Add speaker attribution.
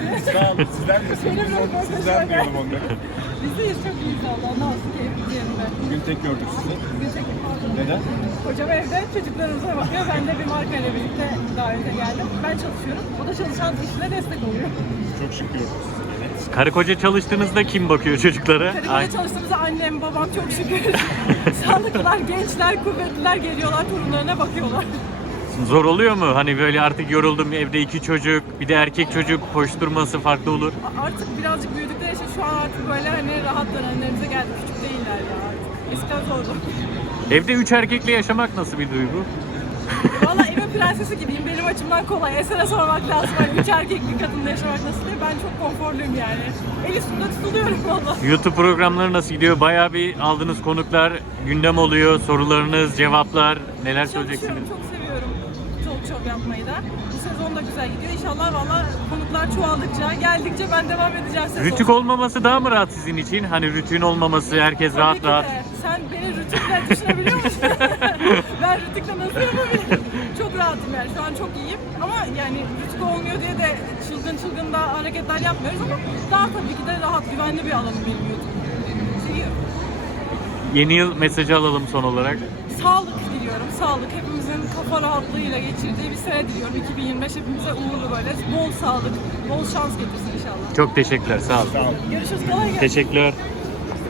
Speaker 1: misiniz?
Speaker 2: Sağ olun. Sizler misiniz? Sizden duyalım onları.
Speaker 1: Biz deyiz, çok iyiyiz valla. Ne olsun, keyifli yerinde.
Speaker 2: Bugün tek gördük sizi.
Speaker 1: Bugün tek
Speaker 2: Neden?
Speaker 1: Kocam evde çocuklarımıza bakıyor. Ben de bir markayla birlikte davete geldim. Ben çalışıyorum. O da çalışan işine destek oluyor.
Speaker 2: Çok şık gördük sizi.
Speaker 3: Karı koca çalıştığınızda kim bakıyor çocuklara?
Speaker 1: Karımla çalıştığımızda annem, babam çok şükür. Sağlıklılar, gençler, kuvvetliler geliyorlar, torunlarına bakıyorlar.
Speaker 3: Zor oluyor mu? Hani böyle artık yoruldum, evde 2 çocuk, bir de erkek çocuk koşturması farklı olur.
Speaker 1: Artık birazcık büyüdükleri için şu an artık böyle hani rahatlar, önlerimize geldi. Küçük değiller ya artık. Eskiden zordu.
Speaker 3: Evde 3 erkekle yaşamak nasıl bir duygu?
Speaker 1: Valla evin prensesi gibiyim. Benim açımdan kolay. Eser'e sormak lazım. Hani 3 erkek bir kadınla yaşamak nasıl diye. Ben çok konforluyum yani. El üstünde tutuluyorum valla.
Speaker 3: YouTube programları nasıl gidiyor? Bayağı bir aldığınız konuklar gündem oluyor. Sorularınız, cevaplar. Neler söyleyeceksiniz?
Speaker 1: Çalışıyorum, çok seviyorum çok yapmayı da. Bu sezon da güzel gidiyor. İnşallah valla konuklar çoğaldıkça, geldikçe ben devam edeceğim sezon.
Speaker 3: Rütük olmaması daha mı rahat sizin için? Hani rutin olmaması, herkes
Speaker 1: Tabii
Speaker 3: rahat
Speaker 1: ki de.
Speaker 3: rahat.
Speaker 1: Sen beni rütükle düşünebiliyor musun? Ben rütükle nasıl yapabilirim? Çok rahatım yani. Şu an çok iyiyim. Ama yani rütük olmuyor diye de çılgın da hareketler yapmıyoruz ama daha tabii ki de rahat, güvenli bir alanım benim YouTube. Seviyorum.
Speaker 3: Yeni yıl mesajı alalım son olarak.
Speaker 1: Sağlık diliyorum. Sağlık. Hepimizin kafa rahatlığıyla geçirdiği bir sene diliyorum. 2025 hepimize uğurlu böyle. Bol sağlık, bol şans getirsin inşallah.
Speaker 3: Çok teşekkürler, sağ olun.
Speaker 2: Sağ olun.
Speaker 1: Görüşürüz. Kolay gelsin.
Speaker 3: Teşekkürler.